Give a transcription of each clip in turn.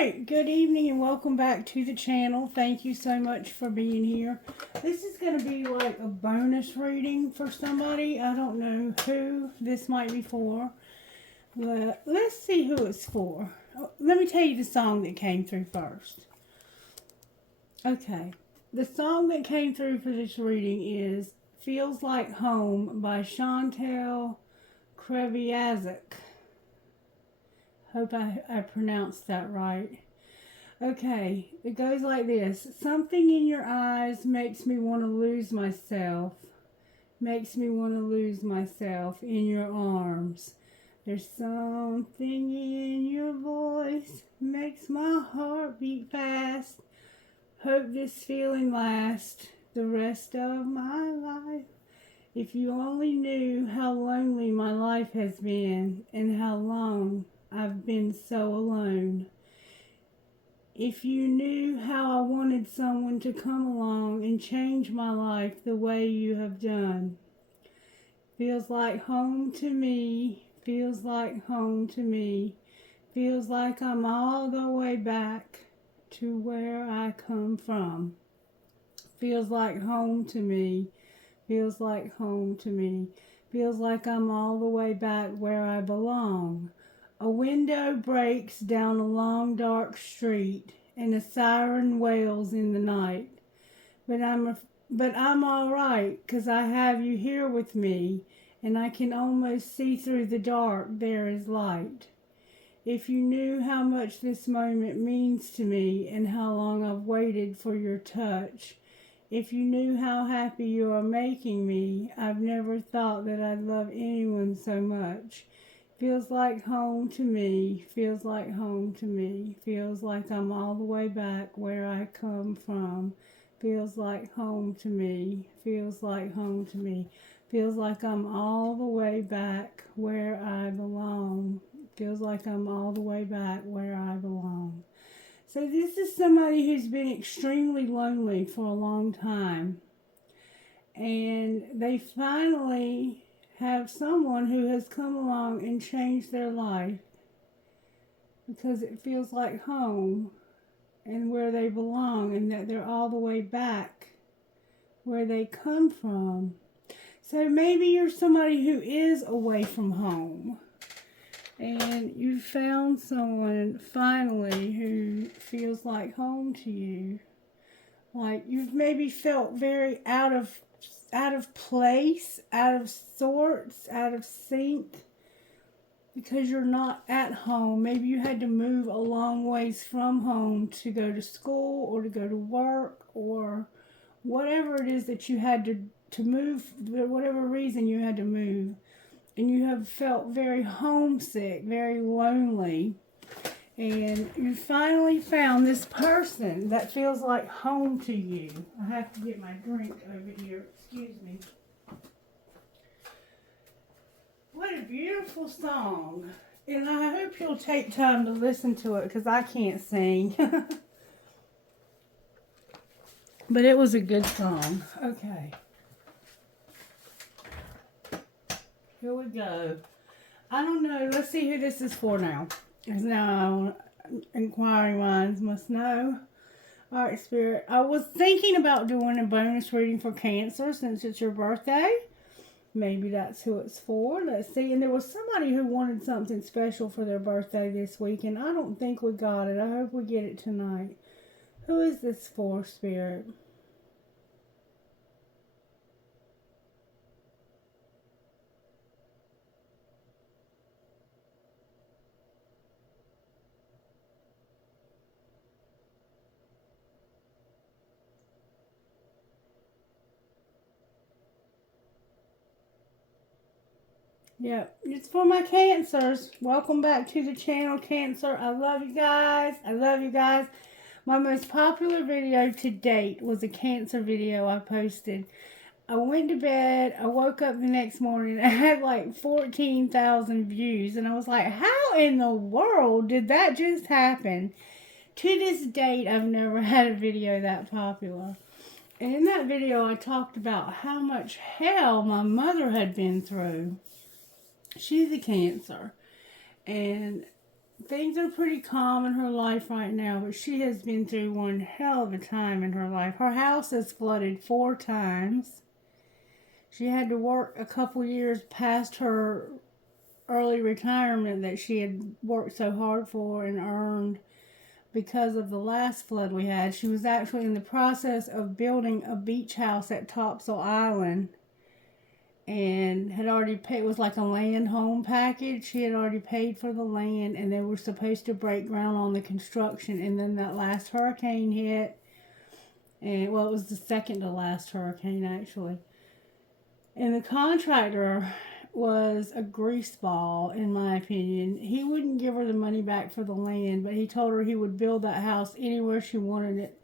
Alright, good evening and welcome back to the channel. Thank you so much for being here. This is going to be like a bonus reading for somebody. I don't know who this might be for, but let's see who it's for. Let me tell you the song that came through first. Okay, the song that came through for this reading is Feels Like Home by Chantel Kreviazuk. Hope I pronounced that right. Okay, it goes like this. Something in your eyes makes me want to lose myself. Makes me want to lose myself in your arms. There's something in your voice makes my heart beat fast. Hope this feeling lasts the rest of my life. If you only knew how lonely my life has been and how long I've been so alone. If you knew how I wanted someone to come along and change my life the way you have done. Feels like home to me, feels like home to me, feels like I'm all the way back to where I come from. Feels like home to me, feels like home to me, feels like I'm all the way back where I belong. A window breaks down a long dark street and a siren wails in the night. But I'm all right 'cause I have you here with me and I can almost see through the dark there is light. If you knew how much this moment means to me and how long I've waited for your touch. If you knew how happy you are making me, I've never thought that I'd love anyone so much. Feels like home to me, feels like home to me, feels like I'm all the way back where I come from. Feels like home to me, feels like home to me, feels like I'm all the way back where I belong. Feels like I'm all the way back where I belong. So this is somebody who's been extremely lonely for a long time. And they finally have someone who has come along and changed their life because it feels like home and where they belong and that they're all the way back where they come from. So maybe you're somebody who is away from home and you found someone finally who feels like home to you. Like you've maybe felt very out of place, out of sorts, out of sync because you're not at home. Maybe you had to move a long ways from home to go to school or to go to work or whatever it is that you had to move, for whatever reason you had to move. And you have felt very homesick, very lonely. And you finally found this person that feels like home to you. I have to get my drink over here. Excuse me. What a beautiful song. And I hope you'll take time to listen to it because I can't sing. But it was a good song. Okay. Here we go. I don't know. Let's see who this is for now. Because now inquiring minds must know. Alright, Spirit. I was thinking about doing a bonus reading for Cancer since it's your birthday. Maybe that's who it's for. Let's see. And there was somebody who wanted something special for their birthday this week. And I don't think we got it. I hope we get it tonight. Who is this for, Spirit? Yep, it's for my Cancers. Welcome back to the channel, Cancer. I love you guys. I love you guys. My most popular video to date was a Cancer video I posted. I went to bed. I woke up the next morning. I had like 14,000 views. And I was like, how in the world did that just happen? To this date, I've never had a video that popular. And in that video, I talked about how much hell my mother had been through. She's a Cancer, and things are pretty calm in her life right now, but she has been through one hell of a time in her life. Her house has flooded 4 times. She had to work a couple years past her early retirement that she had worked so hard for and earned because of the last flood we had. She was actually in the process of building a beach house at Topsail Island and had already paid. It was like a land home package. She had already paid for the land, and they were supposed to break ground on the construction. And then that last hurricane hit, and well, it was the second to last hurricane actually. And the contractor was a greaseball, in my opinion. He wouldn't give her the money back for the land, but he told her he would build that house anywhere she wanted it.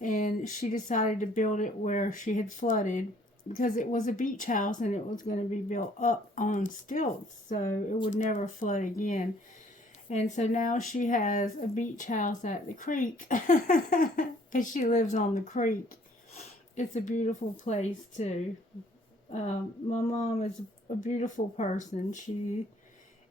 And she decided to build it where she had flooded because it was a beach house and it was going to be built up on stilts, so it would never flood again. And so now she has a beach house at the creek because she lives on the creek. It's a beautiful place too. My mom is a beautiful person. She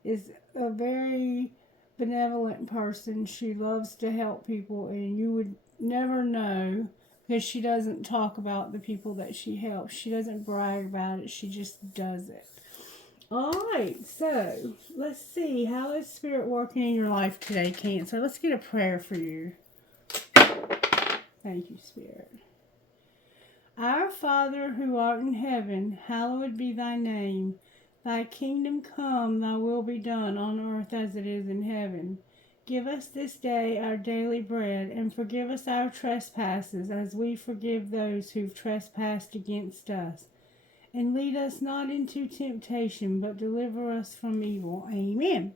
is a very benevolent person. She loves to help people, and you would never know because she doesn't talk about the people that she helps. She doesn't brag about it. She just does it. All right, so let's see. How is Spirit working in your life today, Cancer? Let's get a prayer for you. Thank you, Spirit. Our Father, who art in heaven, hallowed be thy name. Thy kingdom come, thy will be done on earth as it is in heaven. Give us this day our daily bread, and forgive us our trespasses as we forgive those who've trespassed against us. And lead us not into temptation, but deliver us from evil. Amen.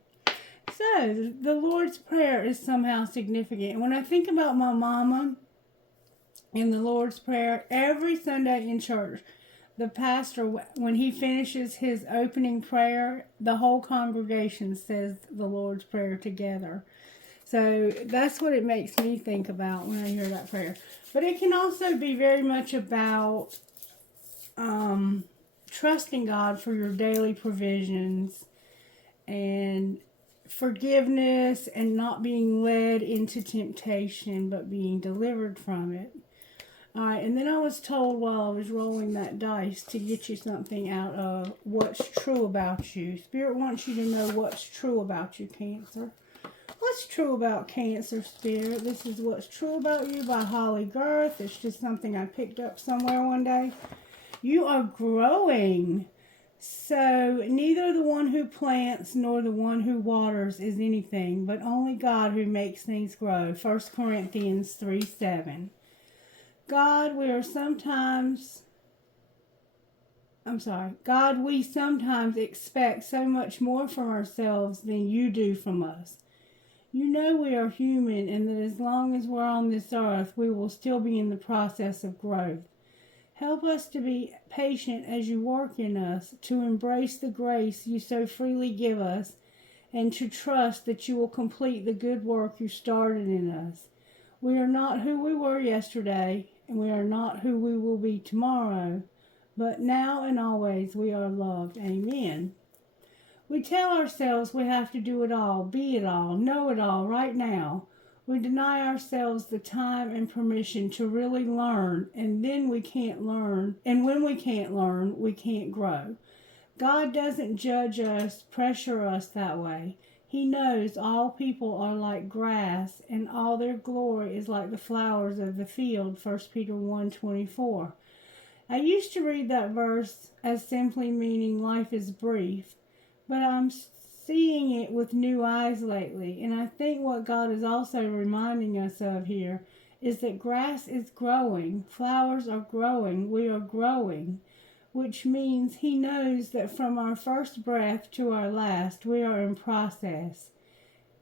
So, the Lord's Prayer is somehow significant. And when I think about my mama in the Lord's Prayer, every Sunday in church, the pastor, when he finishes his opening prayer, the whole congregation says the Lord's Prayer together. So that's what it makes me think about when I hear that prayer. But it can also be very much about trusting God for your daily provisions and forgiveness and not being led into temptation, but being delivered from it. All right, and then I was told while I was rolling that dice to get you something out of what's true about you. Spirit wants you to know what's true about you, Cancer. What's true about Cancer, Spirit? This is What's True About You by Holly Girth. It's just something I picked up somewhere one day. You are growing. So neither the one who plants nor the one who waters is anything, but only God who makes things grow. 1 Corinthians 3:7. God, we sometimes expect so much more from ourselves than you do from us. You know we are human and that as long as we're on this earth, we will still be in the process of growth. Help us to be patient as you work in us, to embrace the grace you so freely give us, and to trust that you will complete the good work you started in us. We are not who we were yesterday, and we are not who we will be tomorrow, but now and always we are loved. Amen. We tell ourselves we have to do it all, be it all, know it all right now. We deny ourselves the time and permission to really learn, and then we can't learn. And when we can't learn, we can't grow. God doesn't judge us, pressure us that way. He knows all people are like grass, and all their glory is like the flowers of the field, 1 Peter 1:24. I used to read that verse as simply meaning life is brief, but I'm seeing it with new eyes lately, and I think what God is also reminding us of here is that grass is growing, flowers are growing, we are growing, which means He knows that from our first breath to our last, we are in process.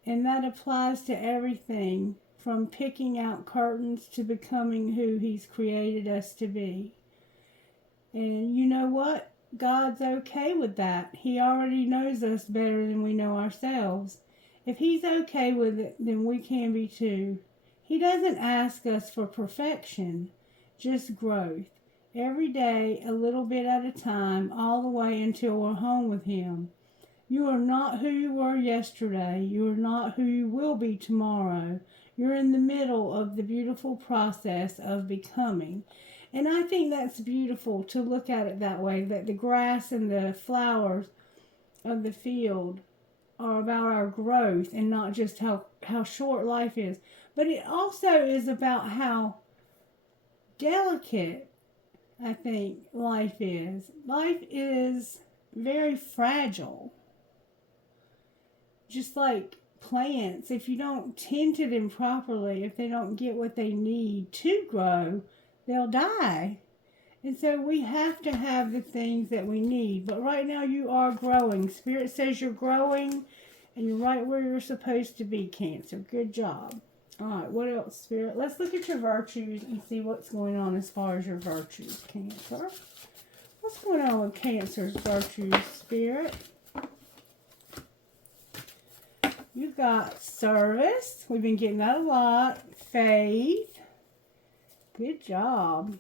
And that applies to everything from picking out curtains to becoming who He's created us to be. And you know what? God's okay with that. He already knows us better than we know ourselves. If He's okay with it, then we can be too. He doesn't ask us for perfection, just growth. Every day, a little bit at a time, all the way until we're home with Him. You are not who you were yesterday. You are not who you will be tomorrow. You're in the middle of the beautiful process of becoming. And I think that's beautiful to look at it that way, that the grass and the flowers of the field are about our growth and not just how short life is. But it also is about how delicate I think life is. Life is very fragile. Just like plants, if you don't tend to them properly, if they don't get what they need to grow, they'll die. And so we have to have the things that we need. But right now you are growing. Spirit says you're growing and you're right where you're supposed to be, Cancer. Good job. All right, what else, Spirit? Let's look at your virtues and see what's going on as far as your virtues, Cancer. What's going on with Cancer's virtues, Spirit? You've got service. We've been getting that a lot. Faith. Good job.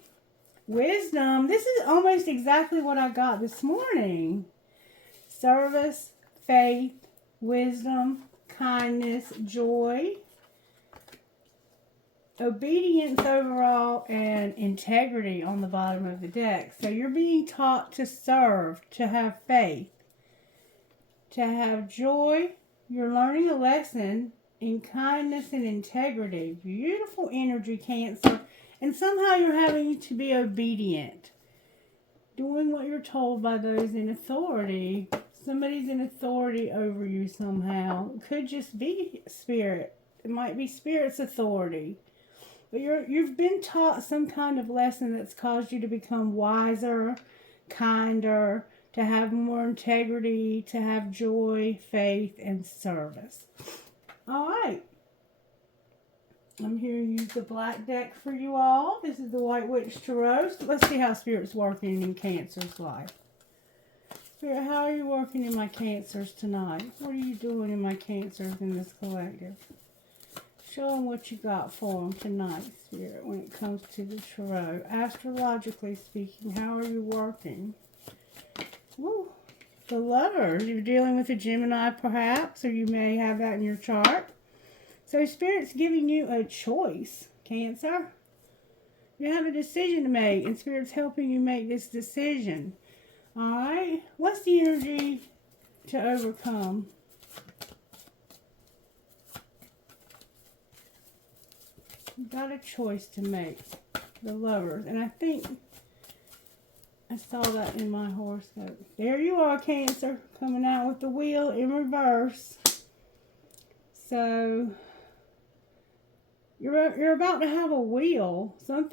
Wisdom. This is almost exactly what I got this morning. Service, faith, wisdom, kindness, joy, obedience overall, and integrity on the bottom of the deck. So you're being taught to serve, to have faith, to have joy. You're learning a lesson in kindness and integrity. Beautiful energy, Cancer. And somehow you're having to be obedient. Doing what you're told by those in authority. Somebody's in authority over you somehow. It could just be Spirit. It might be Spirit's authority. But you've been taught some kind of lesson that's caused you to become wiser, kinder, to have more integrity, to have joy, faith, and service. All right. I'm here to use the black deck for you all. This is the White Witch Tarot. So let's see how Spirit's working in Cancer's life. Spirit, how are you working in my Cancers tonight? What are you doing in my Cancers in this collective? Show them what you got for them tonight, Spirit, when it comes to the Tarot. Astrologically speaking, how are you working? Woo. The Lovers. You're dealing with a Gemini, perhaps, or you may have that in your chart. So Spirit's giving you a choice, Cancer. You have a decision to make, and Spirit's helping you make this decision. All right? What's the energy to overcome? You've got a choice to make, the Lovers. And I think I saw that in my horoscope. There you are, Cancer, coming out with the wheel in reverse. So you're about to have a wheel. Some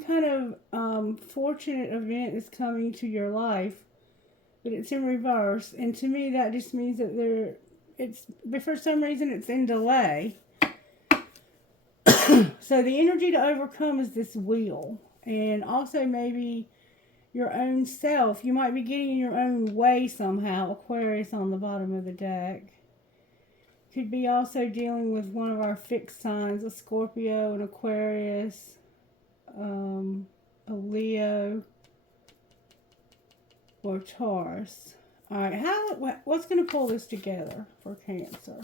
kind of fortunate event is coming to your life, but it's in reverse. And to me, that just means that for some reason it's in delay. So the energy to overcome is this wheel, and also maybe your own self. You might be getting in your own way somehow. Aquarius on the bottom of the deck. Could be also dealing with one of our fixed signs, a Scorpio, an Aquarius, a Leo, or Taurus. All right, what's going to pull this together for Cancer?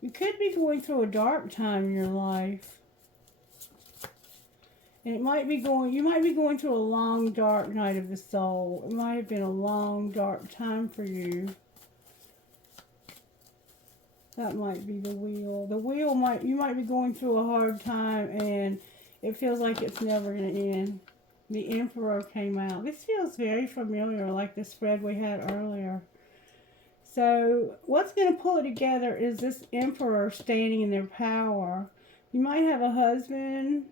You could be going through a dark time in your life. And you might be going through a long, dark night of the soul. It might have been a long, dark time for you. That might be the wheel. You might be going through a hard time and it feels like it's never going to end. The Emperor came out. This feels very familiar, like the spread we had earlier. So what's going to pull it together is this Emperor standing in their power. You might have a husband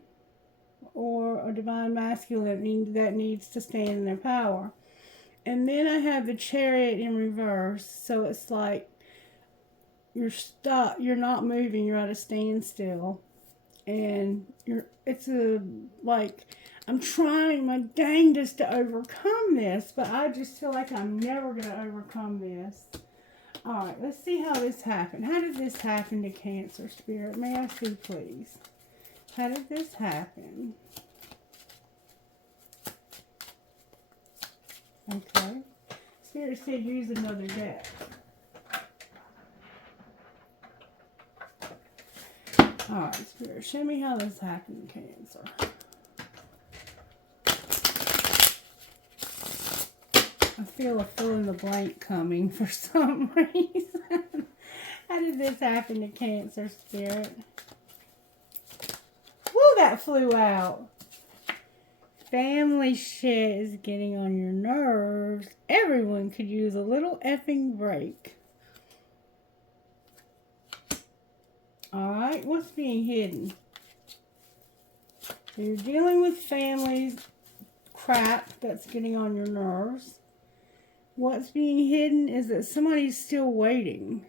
or a divine masculine that needs to stand in their power. And then I have the Chariot in reverse. So it's like you're stuck, you're not moving, you're at a standstill. And I'm trying my dangest to overcome this, but I just feel like I'm never going to overcome this. All right, let's see how this happened. How did this happen to Cancer, Spirit? May I see, please? How did this happen? Okay. Spirit Spirit said use another deck. Alright, Spirit, show me how this happened, Cancer. I feel a fill in the blank coming for some reason. How did this happen to Cancer, Spirit? Woo, that flew out. Family shit is getting on your nerves. Everyone could use a little effing break. Alright, what's being hidden? So you're dealing with families crap that's getting on your nerves. What's being hidden is that somebody's still waiting.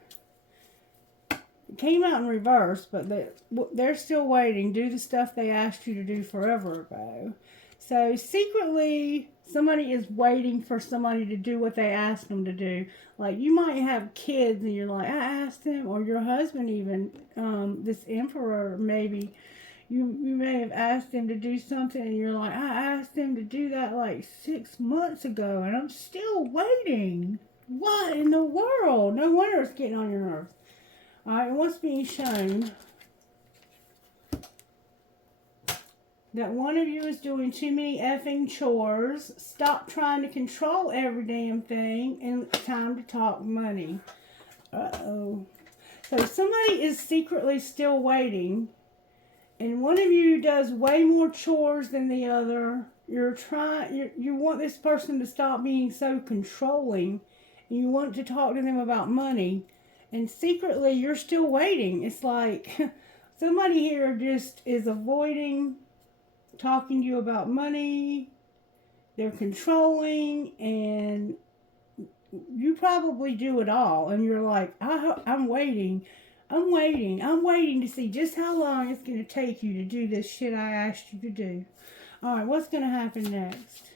It came out in reverse, but they're still waiting. Do the stuff they asked you to do forever ago. So secretly, somebody is waiting for somebody to do what they asked them to do. Like, you might have kids and you're like, I asked them, or your husband even, this emperor maybe, you may have asked him to do something and you're like, I asked him to do that like 6 months ago and I'm still waiting. What in the world? No wonder it's getting on your nerves. Alright, what's being shown? That one of you is doing too many effing chores. Stop trying to control every damn thing. And it's time to talk money. Uh-oh. So somebody is secretly still waiting. And one of you does way more chores than the other. You want this person to stop being so controlling. And you want to talk to them about money. And secretly you're still waiting. It's like somebody here just is avoiding talking to you about money. They're controlling, and you probably do it all. And you're like, I'm waiting to see just how long it's going to take you to do this shit I asked you to do. All right, what's going to happen next?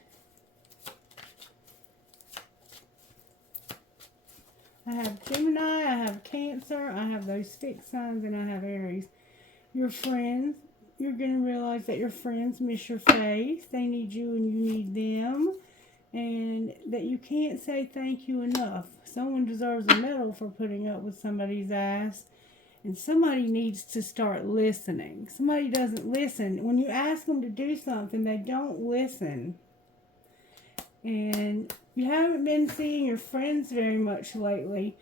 I have Gemini, I have Cancer, I have those fixed signs, and I have Aries. Your friends. You're going to realize that your friends miss your face. They need you and you need them. And that you can't say thank you enough. Someone deserves a medal for putting up with somebody's ass. And somebody needs to start listening. Somebody doesn't listen. When you ask them to do something, they don't listen. And you haven't been seeing your friends very much lately.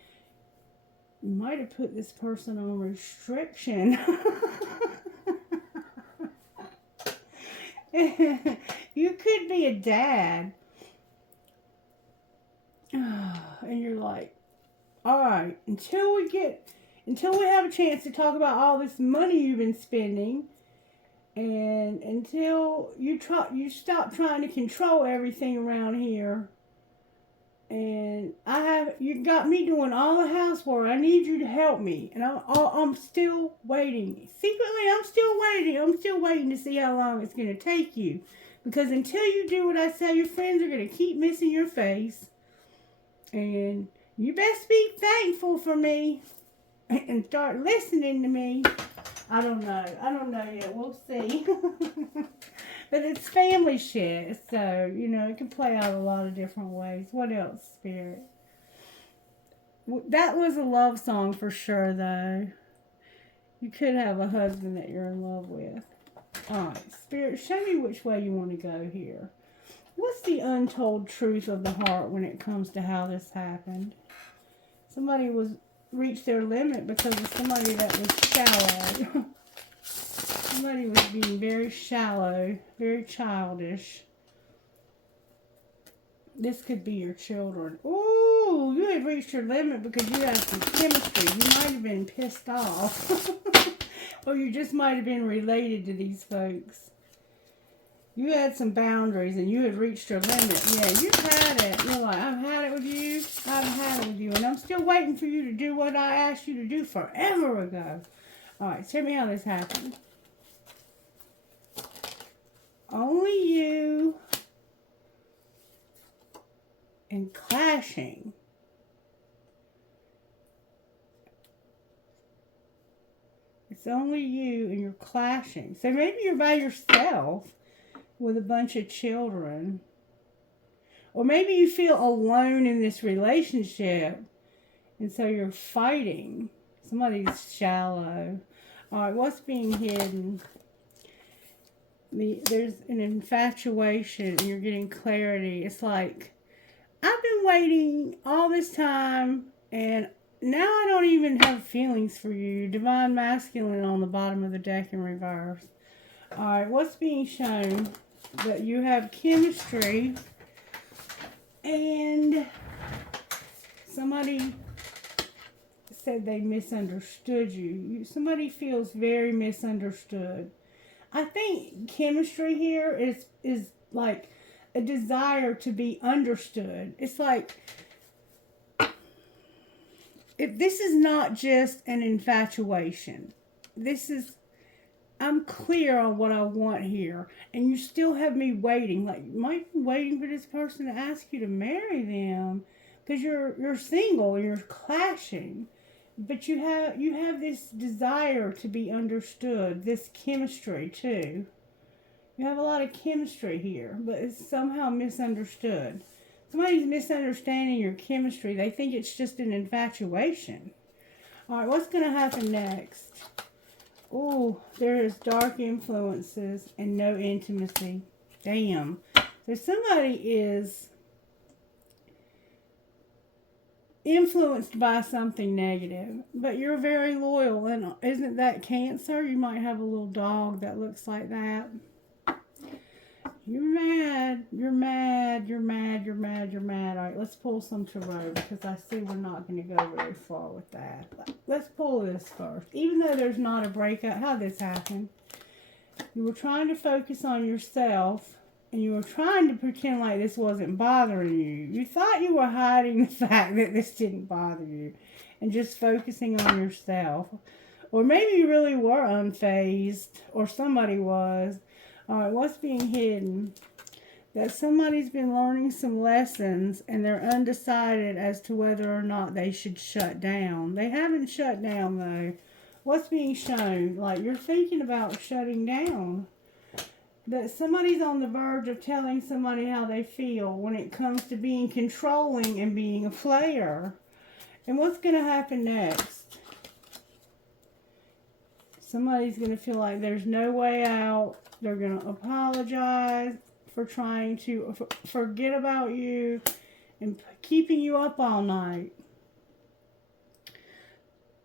You might have put this person on restriction. You could be a dad. And you're like, all right, until we have a chance to talk about all this money you've been spending, and until you stop trying to control everything around here, and you got me doing all the housework. I need you to help me, and I'm still waiting. Secretly, I'm still waiting. I'm still waiting to see how long it's going to take you, because until you do what I say, your friends are going to keep missing your face, and you best be thankful for me and start listening to me. I don't know yet. We'll see. But it's family shit, so, it can play out a lot of different ways. What else, Spirit? That was a love song for sure, though. You could have a husband that you're in love with. Alright, Spirit, show me which way you want to go here. What's the untold truth of the heart when it comes to how this happened? Somebody reached their limit because of somebody that was shallow. Somebody was being very shallow, very childish. This could be your children. Ooh, you had reached your limit because you had some chemistry. You might have been pissed off. Or you just might have been related to these folks. You had some boundaries and you had reached your limit. Yeah, you've had it. You're like, I've had it with you. I've had it with you. And I'm still waiting for you to do what I asked you to do forever ago. Alright, tell me how this happened. Only you and clashing. It's only you and you're clashing. So maybe you're by yourself with a bunch of children. Or maybe you feel alone in this relationship, and so you're fighting. Somebody's shallow. All right, what's being hidden? There's an infatuation, and you're getting clarity. It's like, I've been waiting all this time, and now I don't even have feelings for you. Divine masculine on the bottom of the deck in reverse. All right, what's being shown? That you have chemistry, and somebody said they misunderstood you. Somebody feels very misunderstood. I think chemistry here is like a desire to be understood. It's like, if this is not just an infatuation, this is, I'm clear on what I want here, and you still have me waiting. Like, you might be waiting for this person to ask you to marry them because you're single and you're clashing, but you have this desire to be understood. This chemistry too. You have a lot of chemistry here, but it's somehow misunderstood. Somebody's misunderstanding your chemistry. They think it's just an infatuation. All right, what's going to happen next? Oh, there is dark influences and no intimacy. Damn. So somebody is influenced by something negative, but you're very loyal. And isn't that Cancer? You might have a little dog that looks like that. You're mad. You're mad. You're mad. You're mad. You're mad. All right, let's pull some tarot because I see we're not going to go very far with that. Let's pull this first. Even though there's not a breakup, how did this happen? You were trying to focus on yourself, and you were trying to pretend like this wasn't bothering you. You thought you were hiding the fact that this didn't bother you and just focusing on yourself. Or maybe you really were unfazed, or somebody was. All right, what's being hidden? That somebody's been learning some lessons and they're undecided as to whether or not they should shut down. They haven't shut down, though. What's being shown? Like, you're thinking about shutting down. That somebody's on the verge of telling somebody how they feel when it comes to being controlling and being a player. And what's going to happen next? Somebody's going to feel like there's no way out. They're going to apologize for trying to forget about you and keeping you up all night.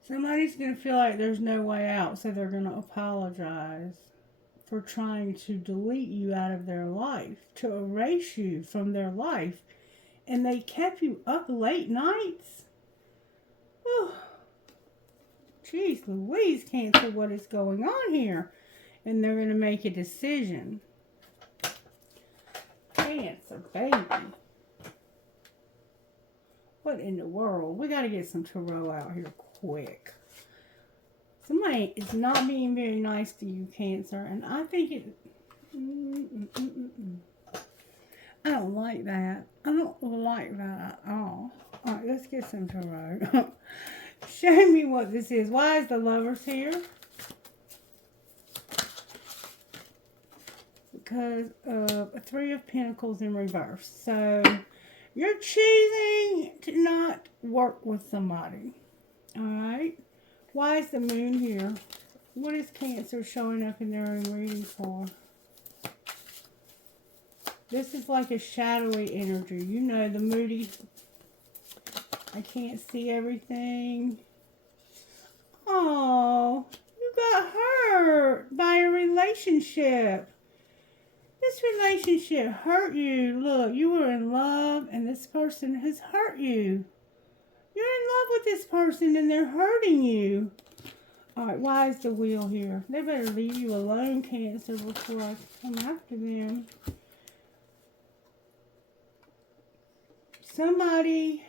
Somebody's going to feel like there's no way out, so they're going to apologize for trying to delete you out of their life, to erase you from their life. And they kept you up late nights? Oh, jeez Louise, Cancer, what is going on here? And they're going to make a decision. Cancer, baby. What in the world? We got to get some tarot out here quick. Somebody is not being very nice to you, Cancer. And I think it... I don't like that. I don't like that at all. All right, let's get some tarot. Show me what this is. Why is the Lovers here? Because of a Three of Pentacles in reverse. So, you're choosing to not work with somebody. Alright? Why is the Moon here? What is Cancer showing up in their own reading for? This is like a shadowy energy. You know, the moody... I can't see everything. Oh, you got hurt by a relationship. This relationship hurt you. Look, you were in love and this person has hurt you. You're in love with this person and they're hurting you. Alright, why is the Wheel here? They better leave you alone, Cancer, before I come after them. Somebody...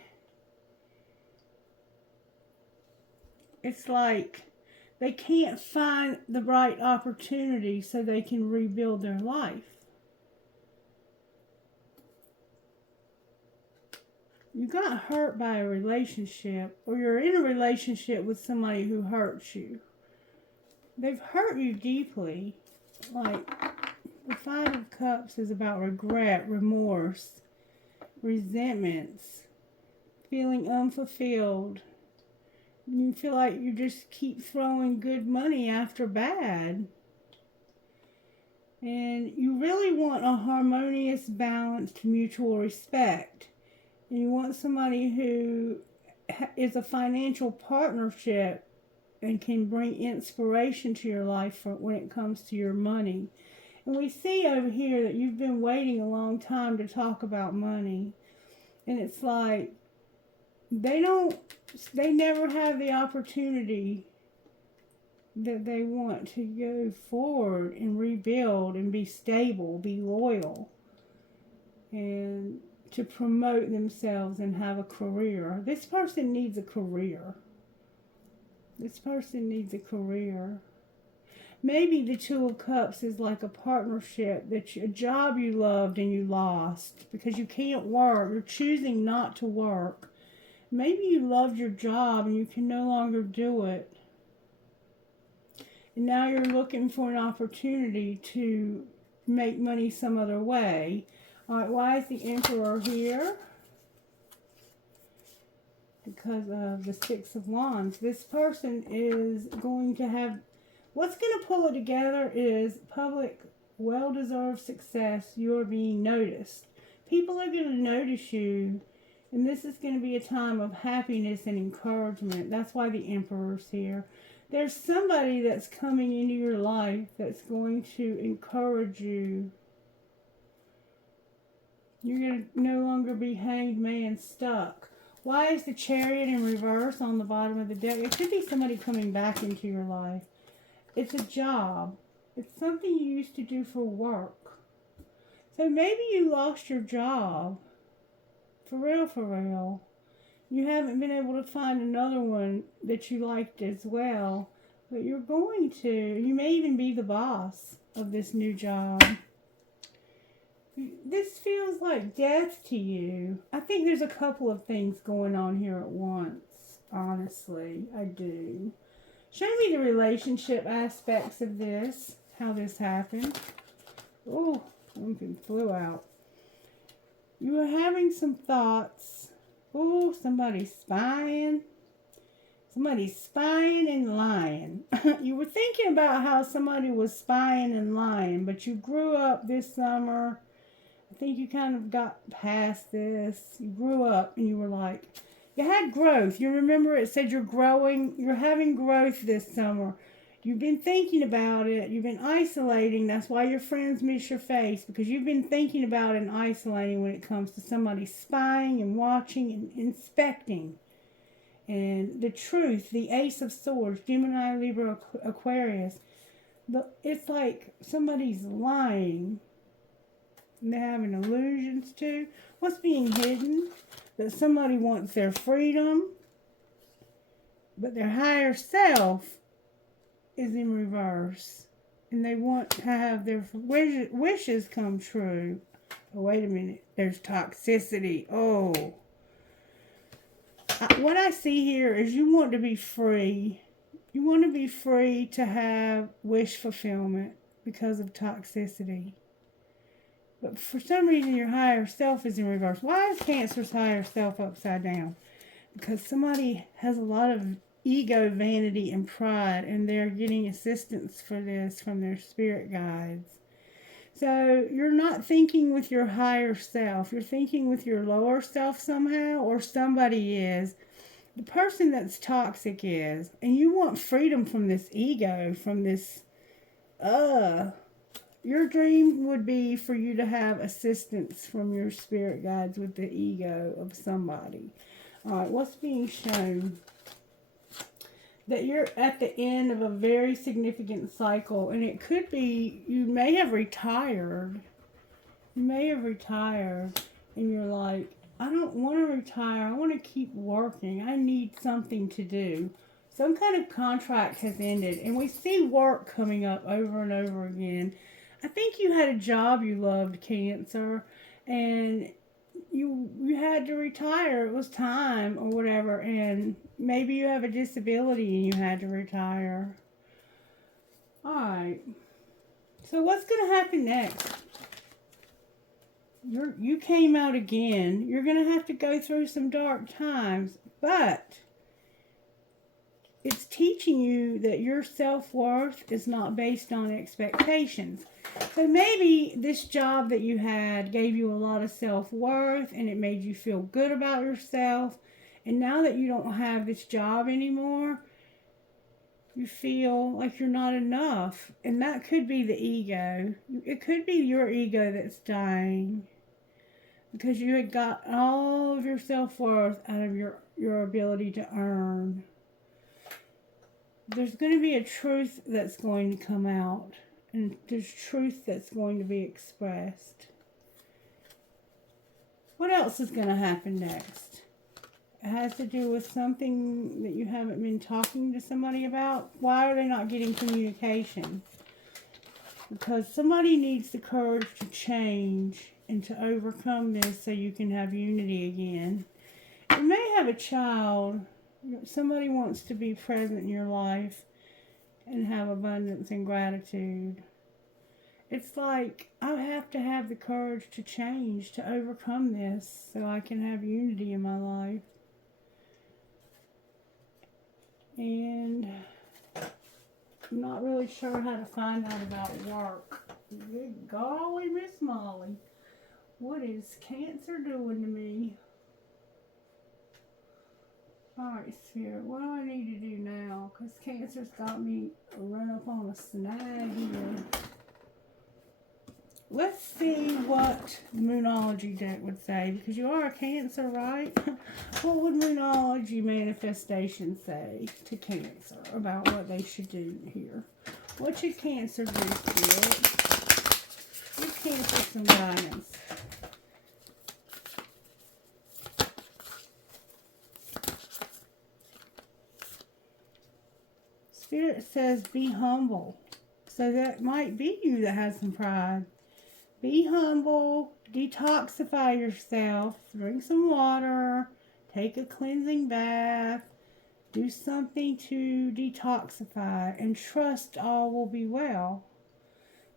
It's like they can't find the right opportunity so they can rebuild their life. You got hurt by a relationship, or you're in a relationship with somebody who hurts you. They've hurt you deeply. Like, the Five of Cups is about regret, remorse. resentments, feeling unfulfilled. You feel like you just keep throwing good money after bad. And you really want a harmonious, balanced, mutual respect. And you want somebody who is a financial partnership and can bring inspiration to your life when it comes to your money. And we see over here that you've been waiting a long time to talk about money. And it's like they never have the opportunity that they want to go forward and rebuild and be stable, be loyal, and to promote themselves and have a career. This person needs a career. This person needs a career. Maybe the Two of Cups is like a partnership, a job you loved and you lost because you can't work. You're choosing not to work. Maybe you loved your job and you can no longer do it. And now you're looking for an opportunity to make money some other way. All right, why is the Emperor here? Because of the Six of Wands. This person is going to have... What's going to pull it together is public, well-deserved success. You're being noticed. People are going to notice you, and this is going to be a time of happiness and encouragement. That's why the Emperor's here. There's somebody that's coming into your life that's going to encourage you. You're going to no longer be hanged man stuck. Why is the Chariot in reverse on the bottom of the deck? It could be somebody coming back into your life. It's a job. It's something you used to do for work. So maybe you lost your job. For real, for real. You haven't been able to find another one that you liked as well. But you're going to. You may even be the boss of this new job. This feels like death to you. I think there's a couple of things going on here at once. Honestly, I do. Show me the relationship aspects of this. How this happened. Oh, something flew out. You were having some thoughts. Oh, somebody's spying. Somebody's spying and lying. You were thinking about how somebody was spying and lying, but you grew up this summer. I think you kind of got past this. You grew up and you were like, you had growth. You remember it said you're growing. You're having growth this summer. You've been thinking about it. You've been isolating. That's why your friends miss your face, because you've been thinking about it and isolating when it comes to somebody spying and watching and inspecting. And the truth, the Ace of Swords, Gemini, Libra, Aquarius. It's like somebody's lying. And they're having illusions too. What's being hidden? That somebody wants their freedom, but their higher self is in reverse. And they want to have their wishes come true. Oh, wait a minute. There's toxicity. Oh. What I see here is you want to be free. You want to be free to have wish fulfillment because of toxicity. But for some reason, your higher self is in reverse. Why is Cancer's higher self upside down? Because somebody has a lot of ego, vanity, and pride, and they're getting assistance for this from their spirit guides. So you're not thinking with your higher self. You're thinking with your lower self somehow, or somebody is. The person that's toxic is. And you want freedom from this ego, from this, Your dream would be for you to have assistance from your spirit guides with the ego of somebody. All right, what's being shown? That you're at the end of a very significant cycle, and it could be you may have retired. You may have retired, and you're like, I don't want to retire. I want to keep working. I need something to do. Some kind of contract has ended, and we see work coming up over and over again. I think you had a job you loved, Cancer, and you had to retire. It was time or whatever, and maybe you have a disability and you had to retire. All right. So what's going to happen next? You came out again. You're going to have to go through some dark times, but it's teaching you that your self-worth is not based on expectations. So maybe this job that you had gave you a lot of self-worth and it made you feel good about yourself. And now that you don't have this job anymore, you feel like you're not enough. And that could be the ego. It could be your ego that's dying, because you had got all of your self-worth out of your ability to earn. There's going to be a truth that's going to come out, and there's truth that's going to be expressed. What else is going to happen next? It has to do with something that you haven't been talking to somebody about. Why are they not getting communication? Because somebody needs the courage to change and to overcome this so you can have unity again. You may have a child. Somebody wants to be present in your life and have abundance and gratitude. It's like, I have to have the courage to change, to overcome this so I can have unity in my life. And I'm not really sure how to find out about work. Good golly, Miss Molly. What is Cancer doing to me? Alright, Spirit, what do I need to do now? Because Cancer's got me run up on a snag here. Let's see what the Moonology deck would say, because you are a Cancer, right? What would Moonology manifestation say to Cancer about what they should do here? What should Cancer do, Spirit? Give Cancer some guidance. Spirit says be humble. So that might be you that has some pride. Be humble, detoxify yourself, drink some water, take a cleansing bath, do something to detoxify, and trust all will be well.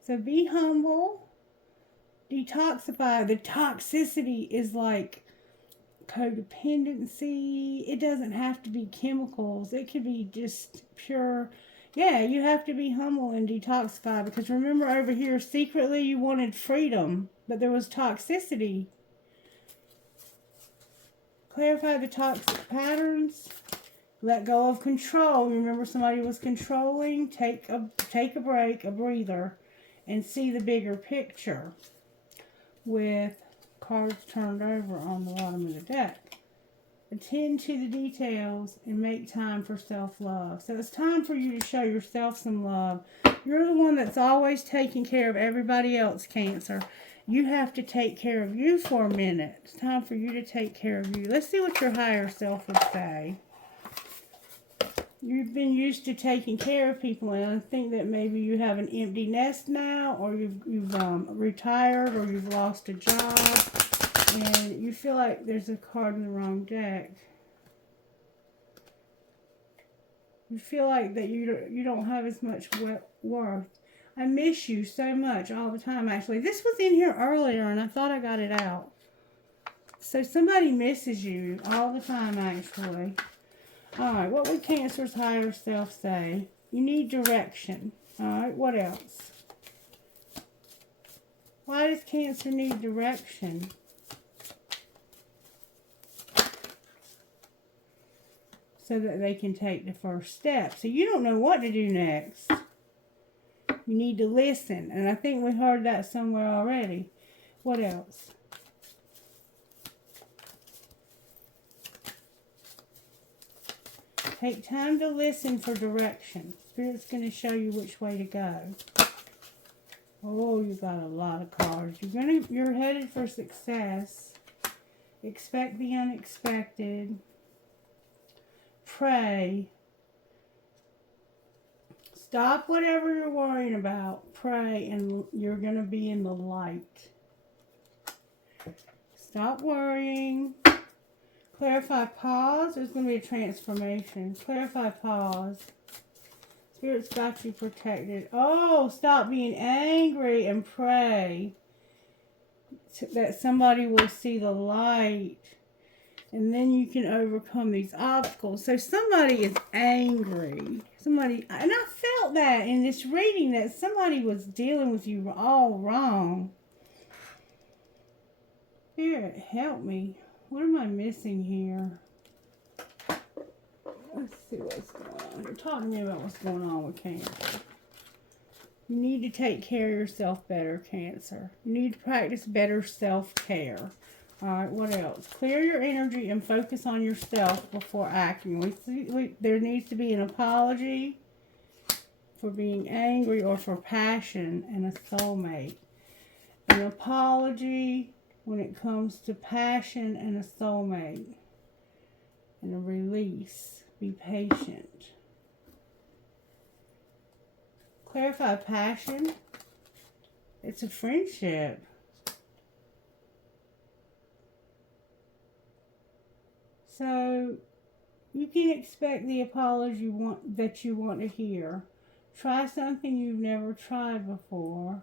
So be humble, detoxify. The toxicity is like codependency. It doesn't have to be chemicals. It could be just pure. Yeah, you have to be humble and detoxify, because remember over here, secretly you wanted freedom, but there was toxicity. Clarify the toxic patterns. Let go of control. Remember somebody was controlling. Take a break, a breather, and see the bigger picture with cards turned over on the bottom of the deck. Attend to the details and make time for self-love. So it's time for you to show yourself some love. You're the one that's always taking care of everybody else, Cancer. You have to take care of you for a minute. It's time for you to take care of you. Let's see what your higher self would say. You've been used to taking care of people, and I think that maybe you have an empty nest now, or you've retired, or you've lost a job. And you feel like there's a card in the wrong deck. You feel like that you don't have as much worth. I miss you so much all the time, actually. This was in here earlier, and I thought I got it out. So somebody misses you all the time, actually. Alright, what would Cancer's higher self say? You need direction. Alright, what else? Why does Cancer need direction? So that they can take the first step. So you don't know what to do next. You need to listen. And I think we heard that somewhere already. What else? Take time to listen for direction. Spirit's going to show you which way to go. Oh, you got a lot of cards. You're headed for success. Expect the unexpected. Pray. Stop whatever you're worrying about. Pray, and you're going to be in the light. Stop worrying. Clarify, pause. There's going to be a transformation. Clarify, pause. Spirit's got you protected. Oh, stop being angry and pray. that somebody will see the light, and then you can overcome these obstacles. So somebody is angry. Somebody, and I felt that in this reading that somebody was dealing with you all wrong. Spirit, help me. What am I missing here? Let's see what's going on here. Talk to me about what's going on with Cancer. You need to take care of yourself better, Cancer. You need to practice better self-care. All right, what else? Clear your energy and focus on yourself before acting. There needs to be an apology for being angry or for passion and a soulmate. An apology when it comes to passion and a soulmate. And a release. Be patient. Clarify passion. It's a friendship. So you can expect the apology that you want to hear. Try something you've never tried before.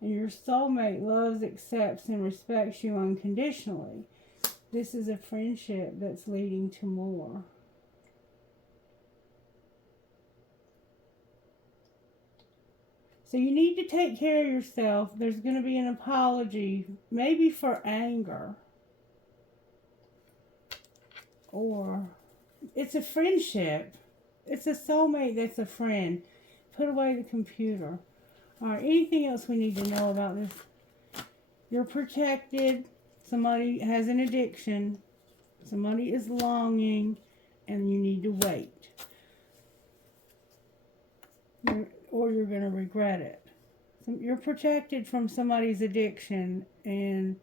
And your soulmate loves, accepts, and respects you unconditionally. This is a friendship that's leading to more. So you need to take care of yourself. There's going to be an apology, maybe for anger. Or it's a friendship. It's a soulmate that's a friend. Put away the computer. All right, anything else we need to know about this? You're protected. Somebody has an addiction. Somebody is longing. And you need to wait. Or you're going to regret it. So you're protected from somebody's addiction. And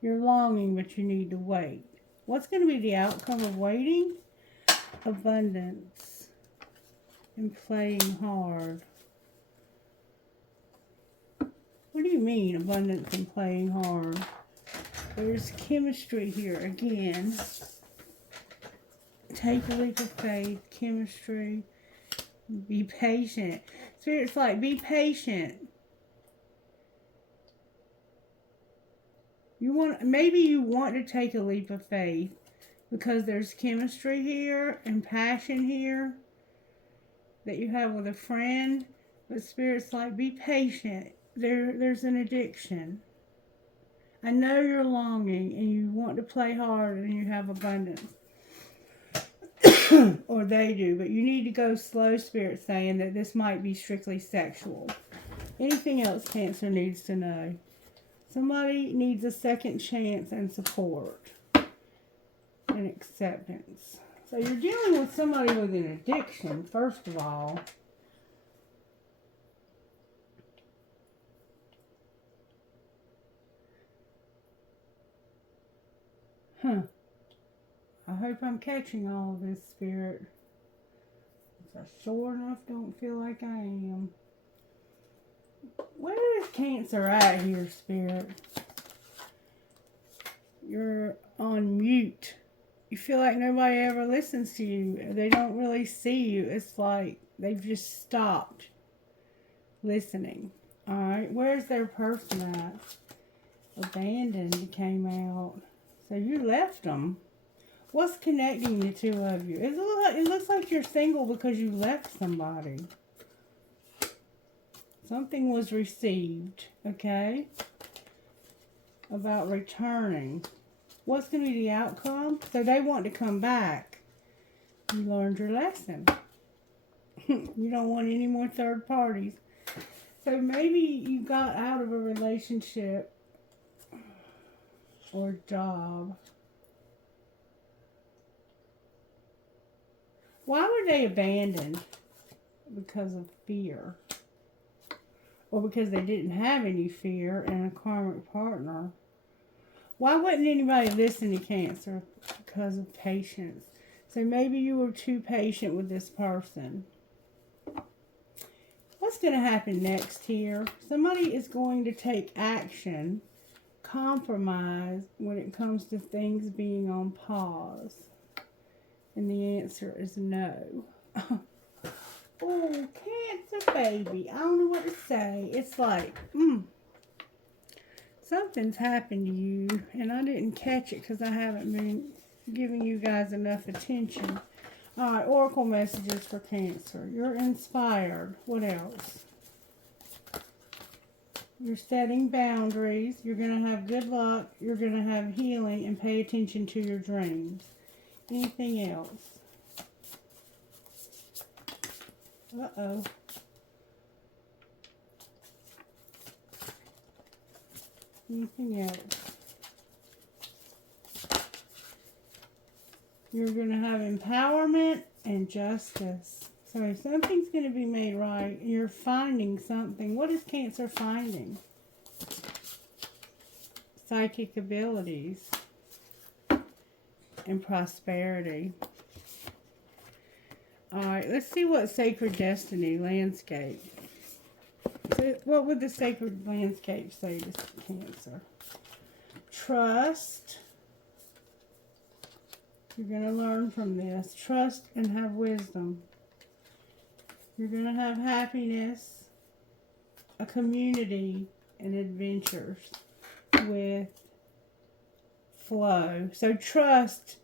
you're longing, but you need to wait. What's going to be the outcome of waiting? Abundance. And playing hard. What do you mean, abundance and playing hard? There's chemistry here again. Take a leap of faith. Chemistry. Be patient. Spirit's like, be patient. Maybe you want to take a leap of faith because there's chemistry here and passion here that you have with a friend. But Spirit's like, be patient. There's an addiction. I know you're longing and you want to play hard and you have abundance. Or they do, but you need to go slow, Spirit saying that this might be strictly sexual. Anything else Cancer needs to know? Somebody needs a second chance and support and acceptance. So you're dealing with somebody with an addiction, first of all. I hope I'm catching all of this, Spirit. If I sure enough don't feel like I am. Where is Cancer at here, Spirit? You're on mute. You feel like nobody ever listens to you. They don't really see you. It's like they've just stopped listening. Alright, where's their person at? Abandoned came out. So you left them. What's connecting the two of you? It looks like you're single because you left somebody. Something was received, okay? About returning. What's going to be the outcome? So they want to come back. You learned your lesson. You don't want any more third parties. So maybe you got out of a relationship or job. Why were they abandoned? Because of fear. Or because they didn't have any fear and a karmic partner. Why wouldn't anybody listen to Cancer? Because of patience. So maybe you were too patient with this person. What's going to happen next here? Somebody is going to take action, compromise when it comes to things being on pause. And the answer is no. Oh, Cancer baby. I don't know what to say. It's like, Something's happened to you, and I didn't catch it because I haven't been giving you guys enough attention. All right, Oracle messages for Cancer. You're inspired. What else? You're setting boundaries. You're going to have good luck. You're going to have healing, and pay attention to your dreams. Anything else? Uh-oh. Anything else? You're going to have empowerment and justice. So something's going to be made right. You're finding something. What is Cancer finding? Psychic abilities and prosperity. All right, let's see what Sacred Destiny landscape. So what would the Sacred Landscape say to Cancer? Trust. You're going to learn from this. Trust and have wisdom. You're going to have happiness, a community, and adventures with flow. So trust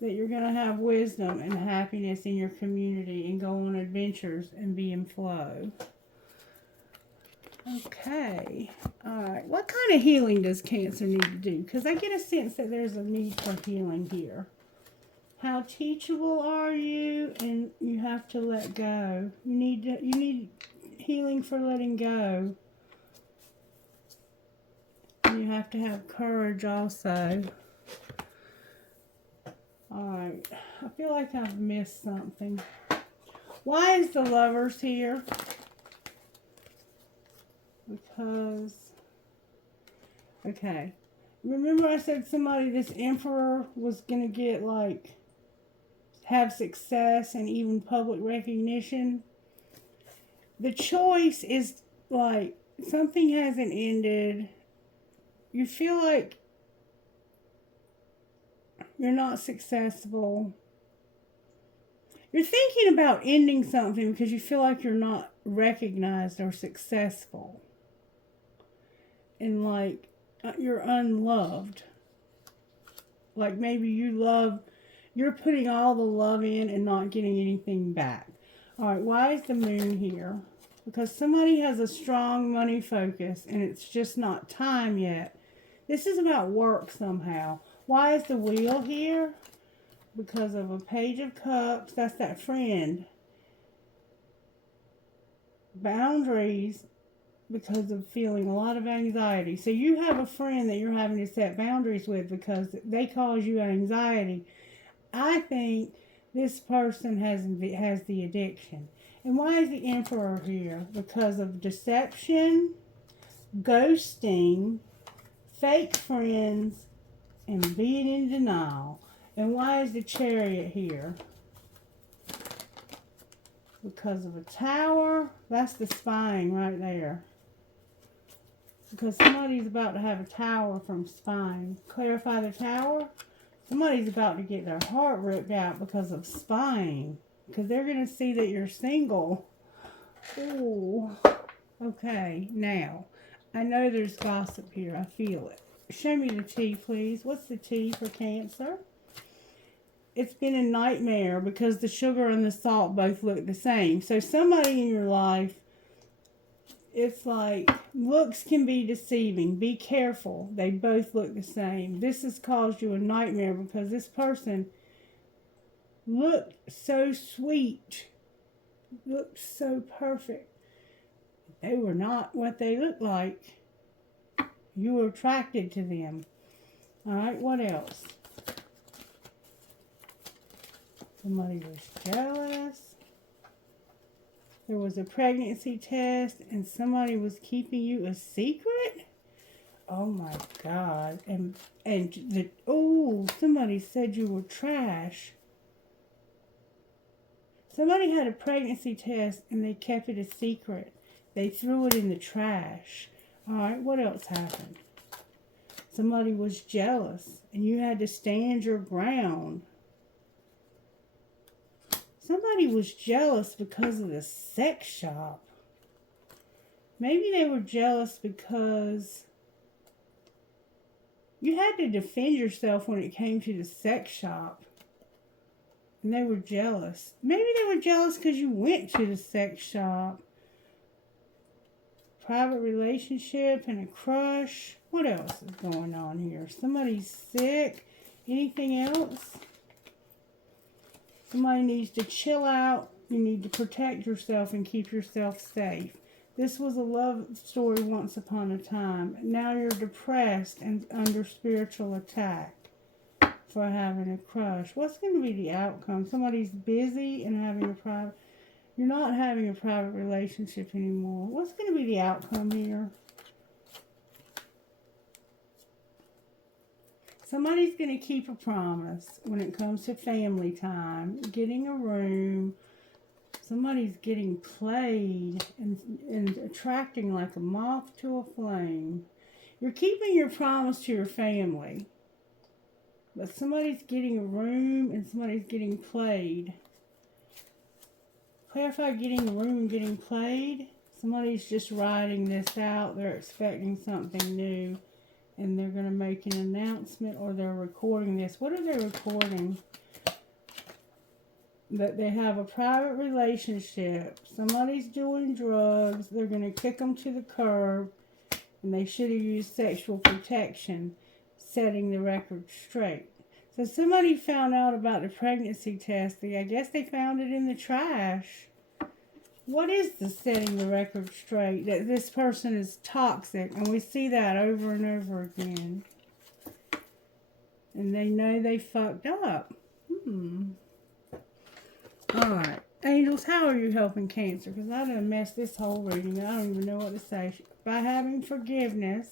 that you're going to have wisdom and happiness in your community and go on adventures and be in flow. Okay. All right. What kind of healing does Cancer need to do? Because I get a sense that there's a need for healing here. How teachable are you? And you have to let go. You need healing for letting go. And you have to have courage also. All right. I feel like I've missed something. Why is the Lovers here? Because, okay. Remember I said somebody, this Emperor was going to get like, have success and even public recognition. The choice is like, something hasn't ended. You feel like you're not successful. You're thinking about ending something because you feel like you're not recognized or successful. And like, you're unloved. Like maybe you're putting all the love in and not getting anything back. All right, why is the Moon here? Because somebody has a strong money focus and it's just not time yet. This is about work somehow. Why is the Wheel here? Because of a Page of Cups. That's that friend. Boundaries, because of feeling a lot of anxiety. So you have a friend that you're having to set boundaries with because they cause you anxiety. I think this person has the addiction. And why is the Emperor here? Because of deception, ghosting, fake friends, and being in denial. And why is the Chariot here? Because of a Tower. That's the spying right there. Because somebody's about to have a Tower from spying. Clarify the Tower. Somebody's about to get their heart ripped out because of spying. Because they're going to see that you're single. Ooh. Okay, now, I know there's gossip here. I feel it. Show me the T, please. What's the T for Cancer? It's been a nightmare because the sugar and the salt both look the same. So somebody in your life, it's like, looks can be deceiving. Be careful. They both look the same. This has caused you a nightmare because this person looked so sweet, looked so perfect. They were not what they looked like. You were attracted to them. All right, what else? Somebody was jealous. There was a pregnancy test and somebody was keeping you a secret? Oh my God. Somebody said you were trash. Somebody had a pregnancy test and they kept it a secret. They threw it in the trash. All right, what else happened? Somebody was jealous and you had to stand your ground. Somebody was jealous because of the sex shop. Maybe they were jealous because You had to defend yourself when it came to the sex shop. And they were jealous. Maybe they were jealous because you went to the sex shop. Private relationship and a crush. What else is going on here? Somebody's sick. Anything else? Somebody needs to chill out. You need to protect yourself and keep yourself safe. This was a love story once upon a time. Now you're depressed and under spiritual attack for having a crush. What's going to be the outcome? Somebody's busy and having a private... You're not having a private relationship anymore. What's going to be the outcome here? Somebody's going to keep a promise when it comes to family time, getting a room. Somebody's getting played and attracting like a moth to a flame. You're keeping your promise to your family. But somebody's getting a room and somebody's getting played. Clarify getting a room and getting played. Somebody's just writing this out. They're expecting something new. And they're going to make an announcement or they're recording this. What are they recording? That they have a private relationship. Somebody's doing drugs. They're going to kick them to the curb. And they should have used sexual protection, setting the record straight. So somebody found out about the pregnancy testing. I guess they found it in the trash. What is the setting the record straight? That this person is toxic. And we see that over and over again. And they know they fucked up. Alright. Angels, how are you helping Cancer? Because I done messed this whole reading. I don't even know what to say. By having forgiveness,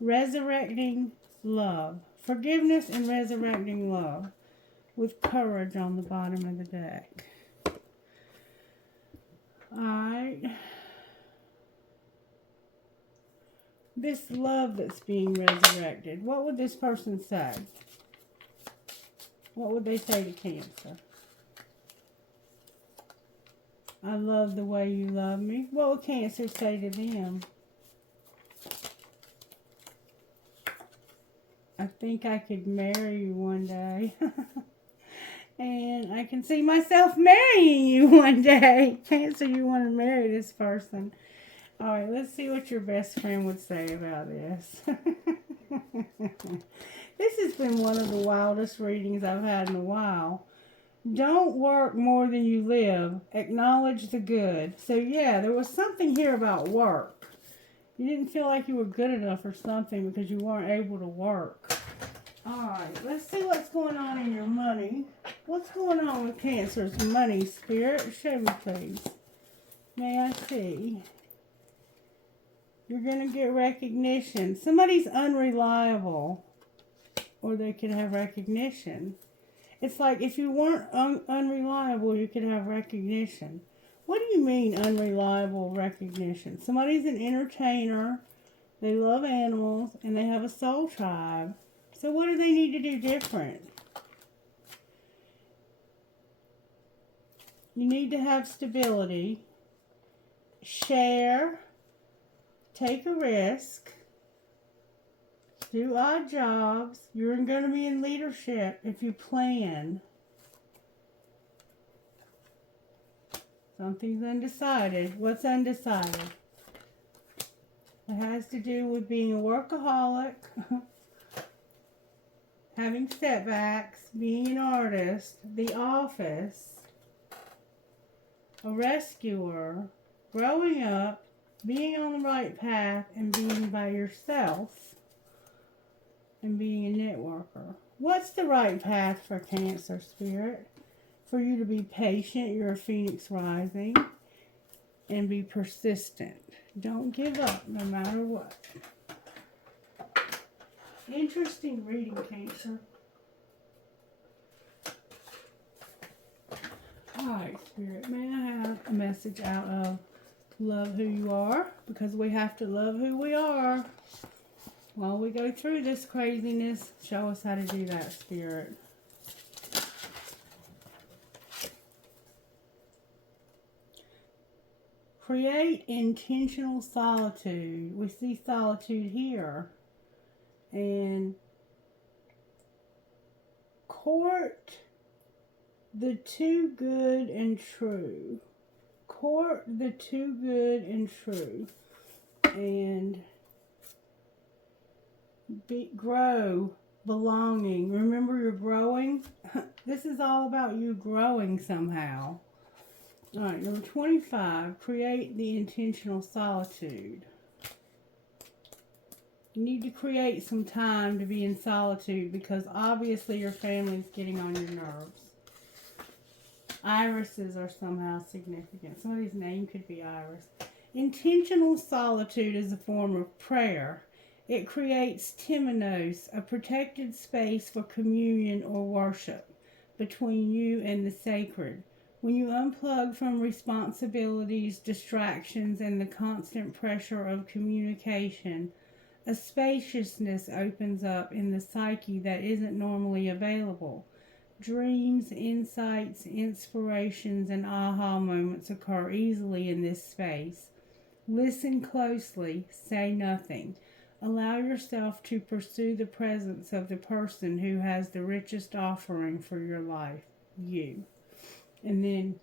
resurrecting love. Forgiveness and resurrecting love. With courage on the bottom of the deck. Alright. This love that's being resurrected. What would this person say? What would they say to Cancer? I love the way you love me. What would Cancer say to them? I think I could marry you one day. And I can see myself marrying you one day. Cancer, you want to marry this person. Alright, let's see what your best friend would say about this. This has been one of the wildest readings I've had in a while. Don't work more than you live. Acknowledge the good. So yeah, there was something here about work. You didn't feel like you were good enough or something because you weren't able to work. Alright, let's see what's going on in your money. What's going on with Cancer's money, Spirit? Show me, please. May I see? You're going to get recognition. Somebody's unreliable. Or they could have recognition. It's like if you weren't unreliable, you could have recognition. What do you mean unreliable recognition? Somebody's an entertainer. They love animals. And they have a soul tribe. So what do they need to do different? You need to have stability. Share. Take a risk. Do odd jobs. You're going to be in leadership if you plan. Something's undecided. What's undecided? It has to do with being a workaholic, having setbacks, being an artist, the office, a rescuer, growing up, being on the right path, and being by yourself, and being a networker. What's the right path for Cancer, Spirit? For you to be patient, you're a phoenix rising, and be persistent. Don't give up no matter what. Interesting reading, Cancer. Alright, Spirit, may I have a message out of love who you are? Because we have to love who we are. While we go through this craziness, show us how to do that, Spirit. Create intentional solitude. We see solitude here. And Court the too good and true. Court the too good and true. And grow, belonging. Remember, you're growing. This is all about you growing somehow. All right, number 25, create the intentional solitude. You need to create some time to be in solitude because obviously your family's getting on your nerves. Irises are somehow significant. Somebody's name could be Iris. Intentional solitude is a form of prayer. It creates temenos, a protected space for communion or worship between you and the sacred. When you unplug from responsibilities, distractions, and the constant pressure of communication, a spaciousness opens up in the psyche that isn't normally available. Dreams, insights, inspirations, and aha moments occur easily in this space. Listen closely, say nothing. Allow yourself to pursue the presence of the person who has the richest offering for your life, you. And then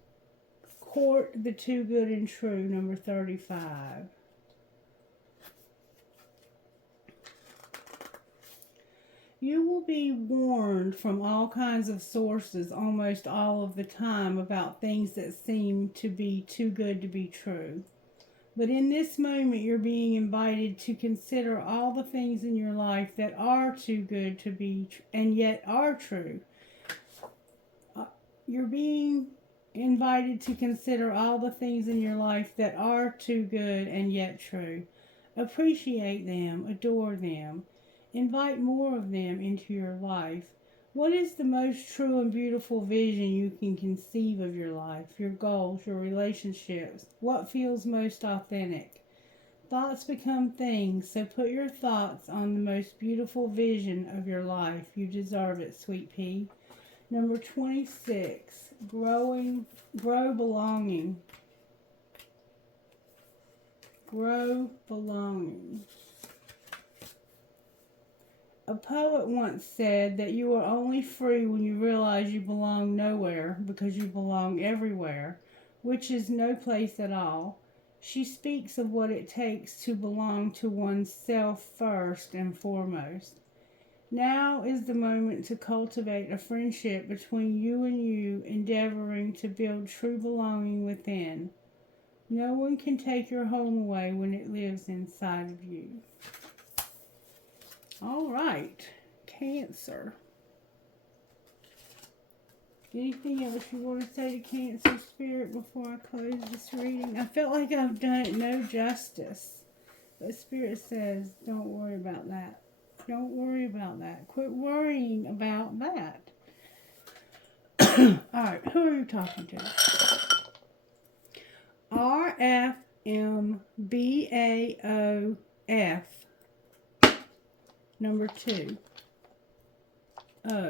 court the too good and true, number 35. You will be warned from all kinds of sources almost all of the time about things that seem to be too good to be true. But in this moment, you're being invited to consider all the things in your life that are too good to be and yet are true. You're being invited to consider all the things in your life that are too good and yet true. Appreciate them, adore them. Invite more of them into your life. What is the most true and beautiful vision you can conceive of your life, your goals, your relationships? What feels most authentic? Thoughts become things, so put your thoughts on the most beautiful vision of your life. You deserve it, sweet pea. Number 26, grow belonging. Grow belonging. A poet once said that you are only free when you realize you belong nowhere because you belong everywhere, which is no place at all. She speaks of what it takes to belong to oneself first and foremost. Now is the moment to cultivate a friendship between you and you, endeavoring to build true belonging within. No one can take your home away when it lives inside of you. All right, Cancer. Anything else you want to say to Cancer Spirit before I close this reading? I felt like I've done it no justice. But Spirit says, don't worry about that. Don't worry about that. Quit worrying about that. All right, who are you talking to? RFMBAOF. Number 2. O.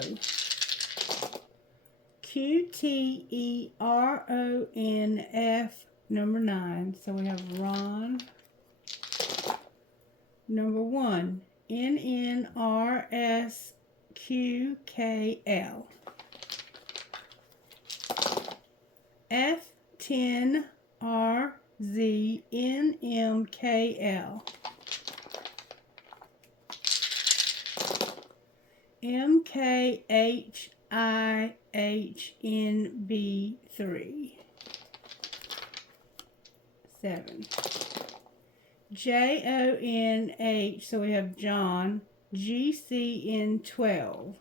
QTERONF. Number 9. So we have Ron. Number 1. NNRSQKL. F10RZNMKL. MKHIHNB3. 7. JONH, so we have John, GCN12.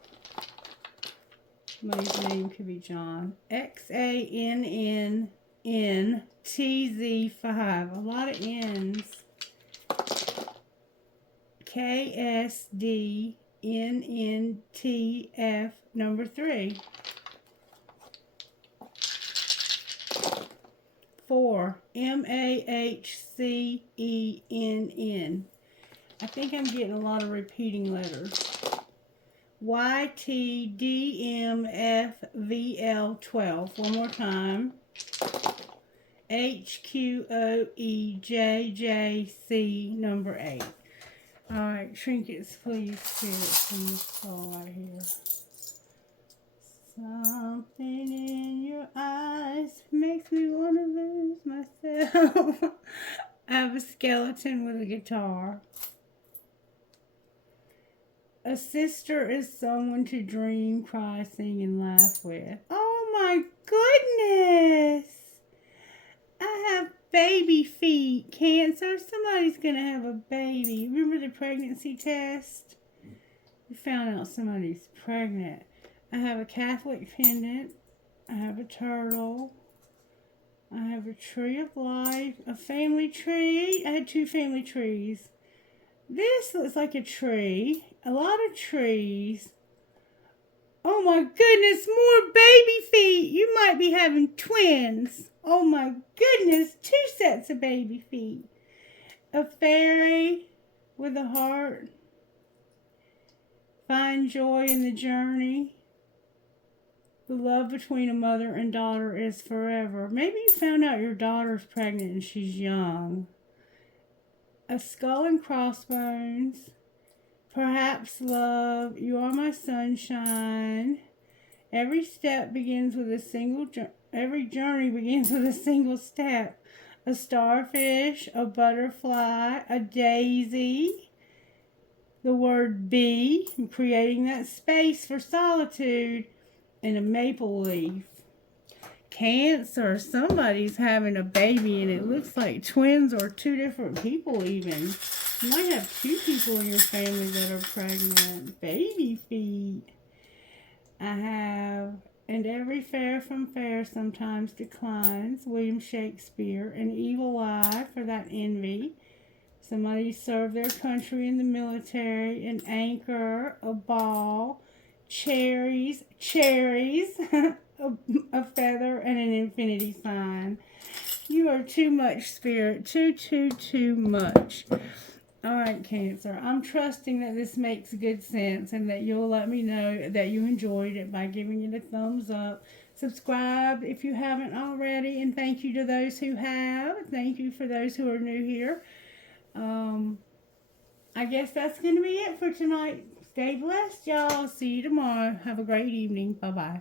Somebody's name could be John. XANNNTZ5. A lot of N's. KSDNNTF. Number 3. 4. MAHCENN. I think I'm getting a lot of repeating letters. YTDMFVL12. One more time. HQOEJJC. Number 8. Alright, trinkets, please, spirits from this soul right here. I have a skeleton with a guitar. A sister is someone to dream, cry, sing, and laugh with. Oh my goodness! I have baby feet. Cancer. Somebody's going to have a baby. Remember the pregnancy test? We found out somebody's pregnant. I have a Catholic pendant. I have a turtle. I have a tree of life. A family tree. I had 2 family trees. This looks like a tree. A lot of trees. Oh my goodness, more baby feet. You might be having twins. Oh my goodness, 2 sets of baby feet. A fairy with a heart. Find joy in the journey. The love between a mother and daughter is forever. Maybe you found out your daughter's pregnant and she's young. A skull and crossbones. Perhaps love. You are my sunshine. Every step begins with a single. Every journey begins with a single step. A starfish, a butterfly, a daisy. The word be, creating that space for solitude, and a maple leaf. Cancer, somebody's having a baby and it looks like twins or 2 different people even. You might have 2 people in your family that are pregnant. Baby feet. I have, and every fair from fair sometimes declines. William Shakespeare. An evil eye for that envy. Somebody served their country in the military. An anchor, a ball, cherries, a feather, and an infinity sign. You are too much, Spirit. Too much. All right, Cancer. I'm trusting that this makes good sense and that you'll let me know that you enjoyed it by giving it a thumbs up. Subscribe if you haven't already, and thank you to those who have. Thank you for those who are new here. I guess that's going to be it for tonight. Stay blessed, y'all. See you tomorrow. Have a great evening. Bye-bye.